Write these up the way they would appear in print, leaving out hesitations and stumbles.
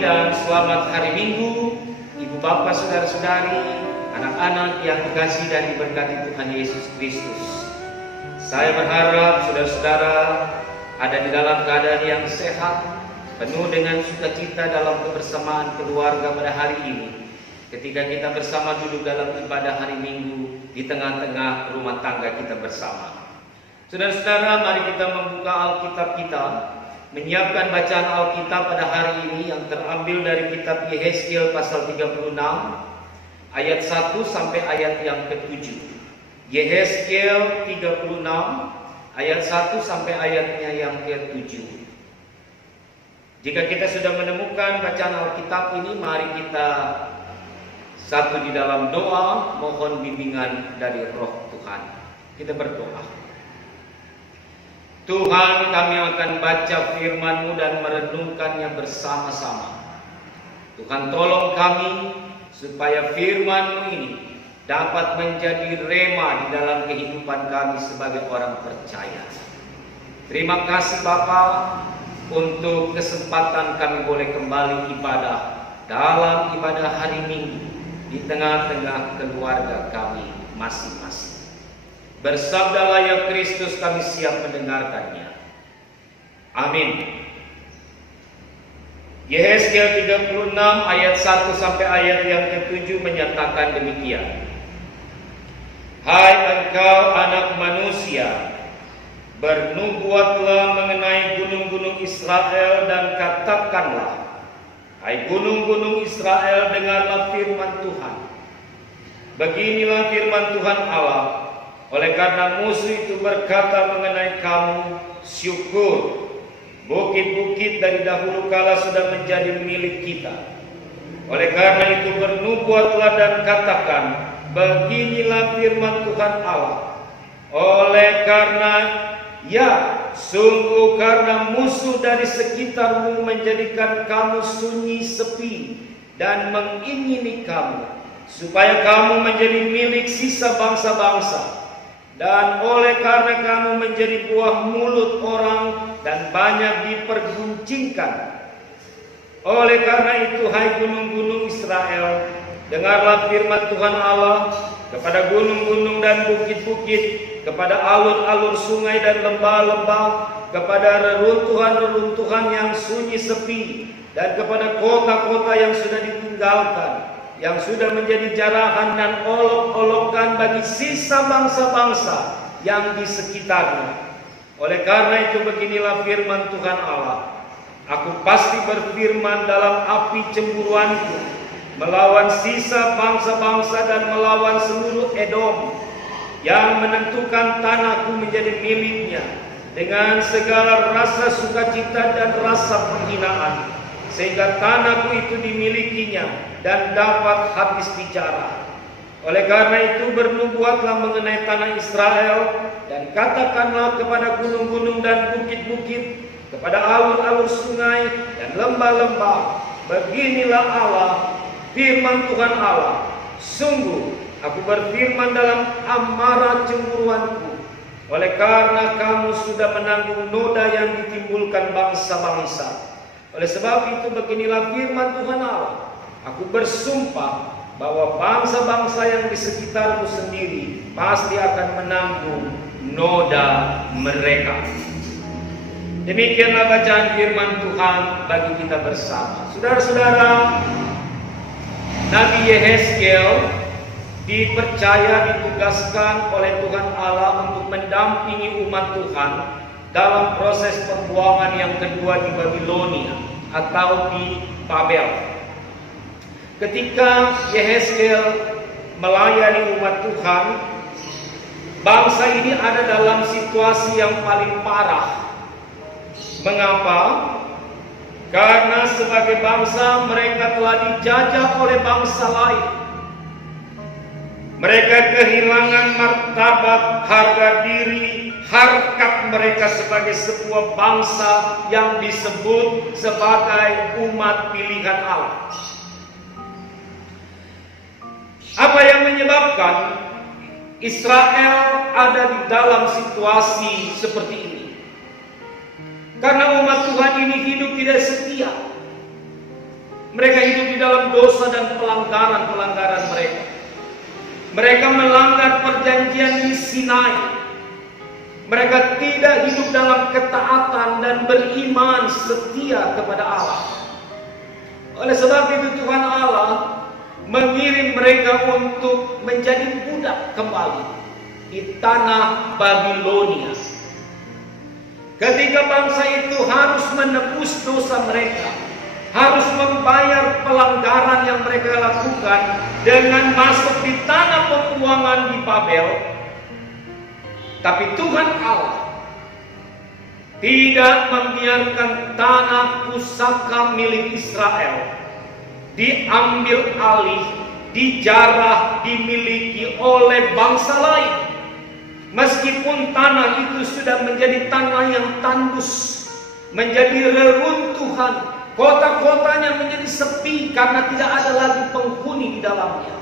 pagi dan selamat hari Minggu, Ibu Bapak, Saudara-saudari, anak-anak yang dikasihi dan diberkati Tuhan Yesus Kristus. Saya berharap saudara-saudara ada di dalam keadaan yang sehat, penuh dengan sukacita dalam kebersamaan keluarga pada hari ini. Ketika kita bersama duduk dalam ibadah hari Minggu di tengah-tengah rumah tangga kita bersama. Saudara-saudara, mari kita membuka Alkitab kita, menyiapkan bacaan Alkitab pada hari ini yang terambil dari kitab Yehezkiel pasal 36 ayat 1 sampai ayat yang ke-7. Yehezkiel 36 ayat 1 sampai ayatnya yang ke-7. Jika kita sudah menemukan bacaan Alkitab ini, mari kita satu di dalam doa, mohon bimbingan dari Roh Tuhan. Kita berdoa. Tuhan, kami akan baca firman-Mu dan merenungkannya bersama-sama. Tuhan, tolong kami supaya firman-Mu ini dapat menjadi rema di dalam kehidupan kami sebagai orang percaya. Terima kasih Bapa untuk kesempatan kami boleh kembali ibadah dalam ibadah hari Minggu di tengah-tengah keluarga kami masing-masing. Bersabdalah ya Kristus, kami siap mendengarkannya. Amin. Yehezkiel 36 ayat 1 sampai ayat yang ke-7 menyatakan demikian. Hai engkau anak manusia, bernubuatlah mengenai gunung-gunung Israel dan katakanlah, hai gunung-gunung Israel, dengarlah firman Tuhan. Beginilah firman Tuhan Allah. Oleh karena musuh itu berkata mengenai kamu, syukur, bukit-bukit dari dahulu kala sudah menjadi milik kita. Oleh karena itu bernubuatlah dan katakan, beginilah firman Tuhan Allah. Oleh karena sungguh karena musuh dari sekitarmu menjadikan kamu sunyi sepi dan mengingini kamu, supaya kamu menjadi milik sisa bangsa-bangsa. Dan oleh karena kamu menjadi buah mulut orang dan banyak diperguncingkan. Oleh karena itu, hai gunung-gunung Israel, dengarlah firman Tuhan Allah kepada gunung-gunung dan bukit-bukit, kepada alur-alur sungai dan lembah-lembah, kepada reruntuhan-reruntuhan yang sunyi sepi, dan kepada kota-kota yang sudah ditinggalkan, yang sudah menjadi jarahan dan olok-olokan bagi sisa bangsa-bangsa yang di sekitarnya. Oleh karena itu beginilah firman Tuhan Allah. Aku pasti berfirman dalam api cemburuanku, melawan sisa bangsa-bangsa dan melawan seluruh Edom, yang menentukan tanahku menjadi miliknya, dengan segala rasa sukacita dan rasa penghinaan, sehingga tanahku itu dimilikinya dan dapat habis bicara. Oleh karena itu bernubuatlah mengenai tanah Israel dan katakanlah kepada gunung-gunung dan bukit-bukit, kepada alur-alur sungai dan lembah-lembah, beginilah Allah, firman Tuhan Allah, sungguh aku berfirman dalam amarah cemburuanku, oleh karena kamu sudah menanggung noda yang ditimbulkan bangsa-bangsa. Oleh sebab itu beginilah firman Tuhan Allah, aku bersumpah bahwa bangsa-bangsa yang di sekitarmu sendiri pasti akan menanggung noda mereka. Demikianlah bacaan firman Tuhan bagi kita bersama. Saudara-saudara, Nabi Yehezkiel dipercaya, ditugaskan oleh Tuhan Allah untuk mendampingi umat Tuhan dalam proses pembuangan yang kedua di Babilonia atau di Babel. Ketika Yehezkiel melayani umat Tuhan, bangsa ini ada dalam situasi yang paling parah. Mengapa? Karena sebagai bangsa mereka telah dijajah oleh bangsa lain. Mereka kehilangan martabat, harga diri, harkat mereka sebagai sebuah bangsa yang disebut sebagai umat pilihan Allah. Apa yang menyebabkan Israel ada di dalam situasi seperti ini? Karena umat Tuhan ini hidup tidak setia. Mereka hidup di dalam dosa dan pelanggaran-pelanggaran mereka. Mereka melanggar perjanjian di Sinai. Mereka tidak hidup dalam ketaatan dan beriman setia kepada Allah. Oleh sebab itu Tuhan Allah mengirim mereka untuk menjadi budak kembali di tanah Babilonia. Ketika bangsa itu harus menebus dosa mereka, harus membayar pelanggaran yang mereka lakukan dengan masuk di tanah pembuangan di Babel. Tapi Tuhan Allah tidak membiarkan tanah pusaka milik Israel diambil alih, dijarah, dimiliki oleh bangsa lain. Meskipun tanah itu sudah menjadi tanah yang tandus, menjadi reruntuhan, kota-kotanya menjadi sepi karena tidak ada lagi penghuni di dalamnya.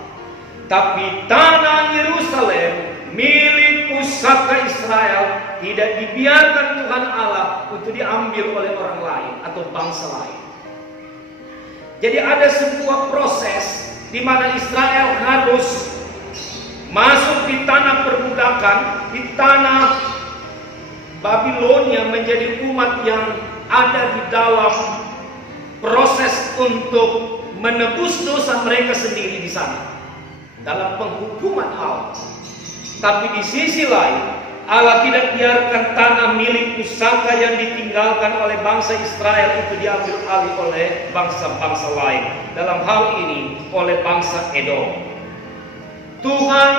Tapi tanah Yerusalem milik pusaka Israel tidak dibiarkan Tuhan Allah untuk diambil oleh orang lain atau bangsa lain. Jadi ada sebuah proses di mana Israel harus masuk di tanah perbudakan, di tanah Babilonia, menjadi umat yang ada di dalam proses untuk menebus dosa mereka sendiri di sana, dalam penghukuman Allah. Tapi di sisi lain, Allah tidak biarkan tanah milik pusaka yang ditinggalkan oleh bangsa Israel itu diambil alih oleh bangsa-bangsa lain. Dalam hal ini oleh bangsa Edom. Tuhan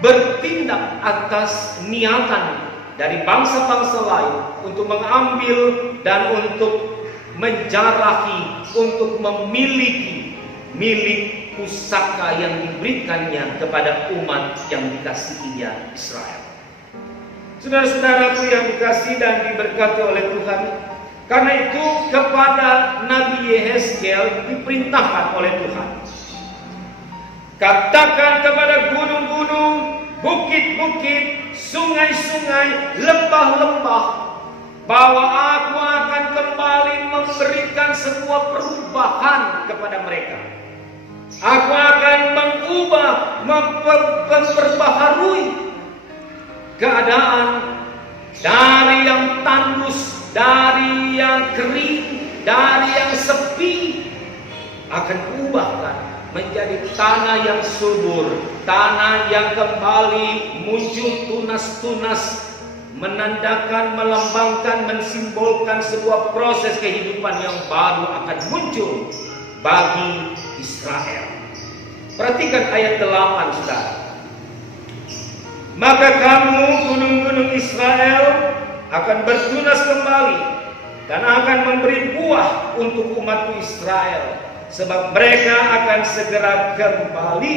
bertindak atas niatan dari bangsa-bangsa lain untuk mengambil dan untuk menjarahi, untuk memiliki milik pusaka yang diberikannya kepada umat yang dikasihinya Israel. Saudara-saudaraku yang dikasihi dan diberkati oleh Tuhan, karena itu kepada Nabi Yehezkiel diperintahkan oleh Tuhan, katakan kepada gunung-gunung, bukit-bukit, sungai-sungai, lembah-lembah, bahwa aku akan kembali memberikan sebuah perubahan kepada mereka. Aku akan mengubah, memperbaharui keadaan dari yang tandus, dari yang kering, dari yang sepi, akan ubahkan menjadi tanah yang subur, tanah yang kembali muncul tunas-tunas, menandakan, melambangkan, mensimbolkan sebuah proses kehidupan yang baru akan muncul bagi Israel. Perhatikan ayat 8, saudara. Maka kamu gunung-gunung Israel akan bertunas kembali dan akan memberi buah untuk umatku Israel, sebab mereka akan segera kembali.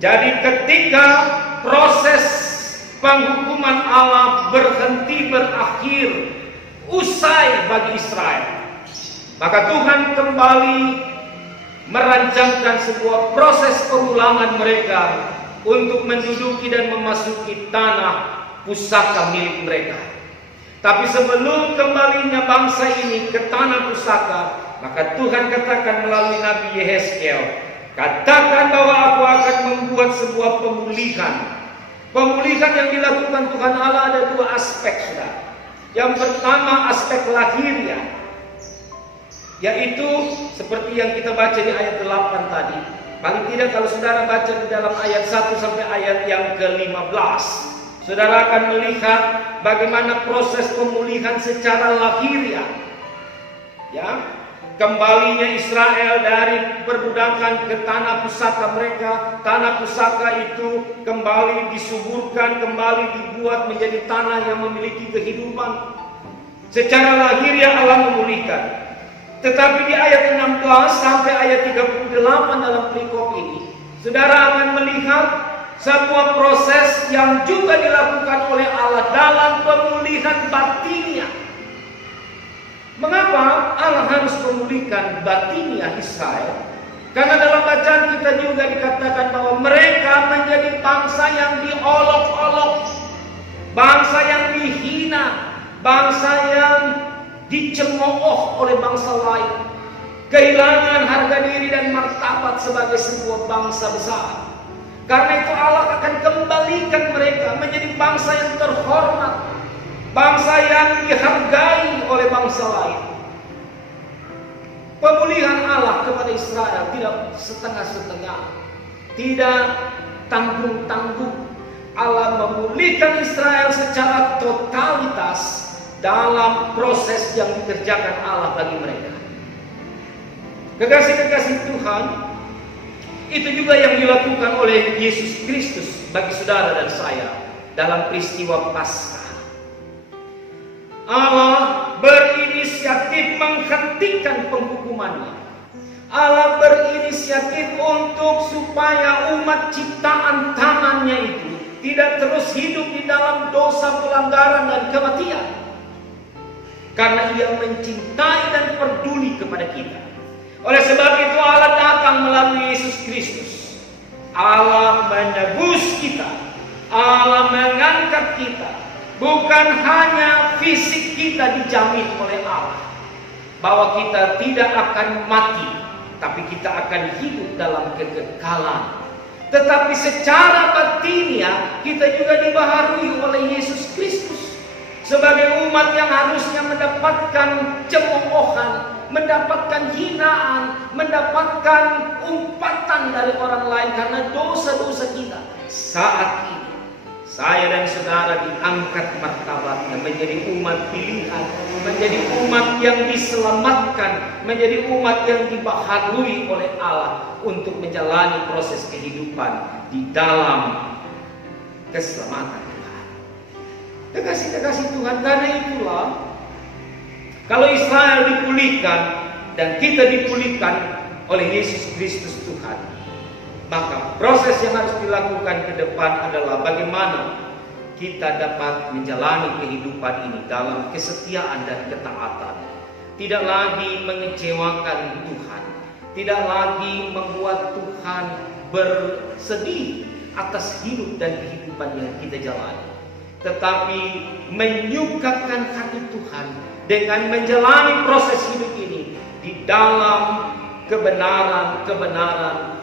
Jadi ketika proses penghukuman Allah berhenti, berakhir, usai bagi Israel, maka Tuhan kembali merancangkan sebuah proses pemulangan mereka untuk menduduki dan memasuki tanah pusaka milik mereka. Tapi sebelum kembalinya bangsa ini ke tanah pusaka, maka Tuhan katakan melalui Nabi Yehezkiel, katakan bahwa aku akan membuat sebuah pemulihan. Pemulihan yang dilakukan Tuhan Allah ada dua aspek, saudara. Yang pertama aspek lahiriah, yaitu seperti yang kita baca di ayat 8 tadi. Paling tidak kalau saudara baca di dalam ayat 1 sampai ayat yang ke-15, saudara akan melihat bagaimana proses pemulihan secara lahiriah. Ya, kembalinya Israel dari perbudakan ke tanah pusaka mereka. Tanah pusaka itu kembali disuburkan, kembali dibuat menjadi tanah yang memiliki kehidupan. Secara lahiriah Allah memulihkan. Tetapi di ayat 16 sampai ayat 38 dalam perikop ini, saudara akan melihat sebuah proses yang juga dilakukan oleh Allah dalam pemulihan batiniah. Mengapa Allah harus memulihkan batiniah Israel? Karena dalam bacaan kita juga dikatakan bahwa mereka menjadi bangsa yang diolok-olok, bangsa yang dihina, bangsa yang dicemooh oleh bangsa lain, kehilangan harga diri dan martabat sebagai sebuah bangsa besar. Karena itu Allah akan kembalikan mereka menjadi bangsa yang terhormat, bangsa yang dihargai oleh bangsa lain. Pemulihan Allah kepada Israel tidak setengah-setengah, tidak tanggung-tanggung. Allah memulihkan Israel secara totalitas dalam proses yang dikerjakan Allah bagi mereka. Kekasih-kekasih Tuhan, itu juga yang dilakukan oleh Yesus Kristus bagi saudara dan saya dalam peristiwa Paskah. Allah berinisiatif menghentikan penghukumannya. Allah berinisiatif untuk supaya umat ciptaan tangannya itu tidak terus hidup di dalam dosa, pelanggaran, dan kematian. Karena Ia mencintai dan peduli kepada kita. Oleh sebab itu Allah datang melalui Yesus Kristus. Allah menebus kita. Allah mengangkat kita. Bukan hanya fisik kita dijamin oleh Allah bahwa kita tidak akan mati, tapi kita akan hidup dalam kekekalan. Tetapi secara batiniah kita juga dibaharui oleh Yesus Kristus sebagai umat yang harusnya mendapatkan cemoohan, mendapatkan hinaan, mendapatkan umpatan dari orang lain karena dosa-dosa kita. Saat ini saya dan saudara diangkat martabatnya menjadi umat pilihan, menjadi umat yang diselamatkan, menjadi umat yang dibaharui oleh Allah untuk menjalani proses kehidupan di dalam keselamatan Tuhan. Kekasih-kekasih Tuhan, karena itulah kalau Israel dipulihkan dan kita dipulihkan oleh Yesus Kristus Tuhan, maka proses yang harus dilakukan ke depan adalah bagaimana kita dapat menjalani kehidupan ini dalam kesetiaan dan ketaatan. Tidak lagi mengecewakan Tuhan, tidak lagi membuat Tuhan bersedih atas hidup dan kehidupan yang kita jalani, tetapi menyukakan hati Tuhan dengan menjalani proses hidup ini di dalam kebenaran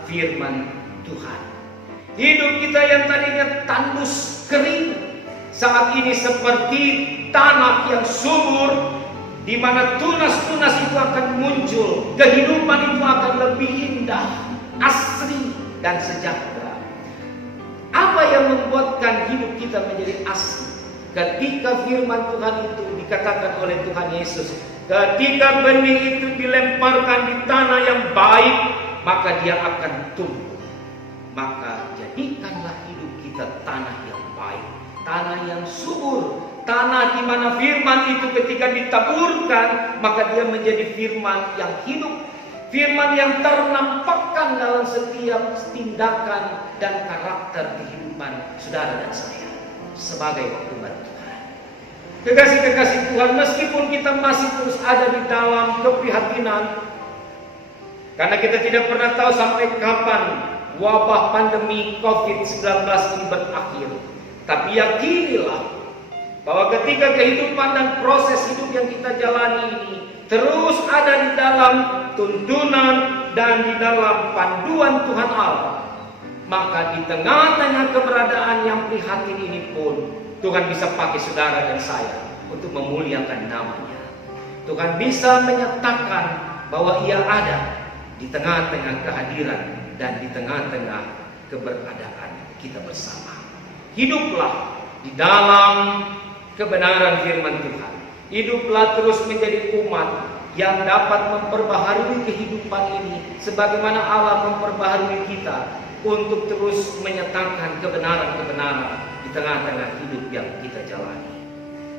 firman Tuhan. Hidup kita yang tadinya tandus kering saat ini seperti tanah yang subur, di mana tunas-tunas itu akan muncul. Kehidupan itu akan lebih indah, asri, dan sejahtera. Apa yang membuatkan hidup kita menjadi asri? Ketika firman Tuhan itu dikatakan oleh Tuhan Yesus, ketika benih itu dilemparkan di tanah yang baik, maka dia akan tumbuh. Maka jadikanlah hidup kita tanah yang baik, tanah yang subur, tanah di mana firman itu ketika ditaburkan, maka dia menjadi firman yang hidup, firman yang ternampakkan dalam setiap tindakan dan karakter kehidupan saudara dan saya sebagai umat Tuhan. Kekasih-kekasih Tuhan, meskipun kita masih terus ada di dalam keprihatinan, karena kita tidak pernah tahu sampai kapan wabah pandemi COVID-19 ini berakhir. Tapi yakinilah bahwa ketika kehidupan dan proses hidup yang kita jalani ini terus ada di dalam tuntunan dan di dalam panduan Tuhan Allah, maka di tengah-tengah keberadaan yang prihatin ini pun Tuhan bisa pakai saudara dan saya untuk memuliakan namanya. Tuhan bisa menyatakan bahwa Ia ada di tengah-tengah kehadiran dan di tengah-tengah keberadaan kita bersama. Hiduplah di dalam kebenaran firman Tuhan. Hiduplah terus menjadi umat yang dapat memperbaharui kehidupan ini sebagaimana Allah memperbaharui kita untuk terus menyatakan kebenaran-kebenaran di tengah-tengah hidup yang kita jalani.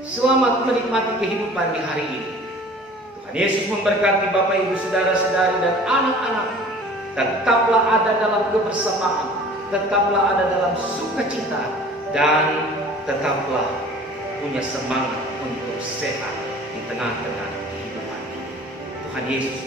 Selamat menikmati kehidupan di hari ini. Tuhan Yesus memberkati Bapak, Ibu, saudara-saudari, dan anak-anak. Tetaplah ada dalam kebersamaan, tetaplah ada dalam sukacita, dan tetaplah punya semangat untuk sehat di tengah-tengah kehidupan ini. Tuhan Yesus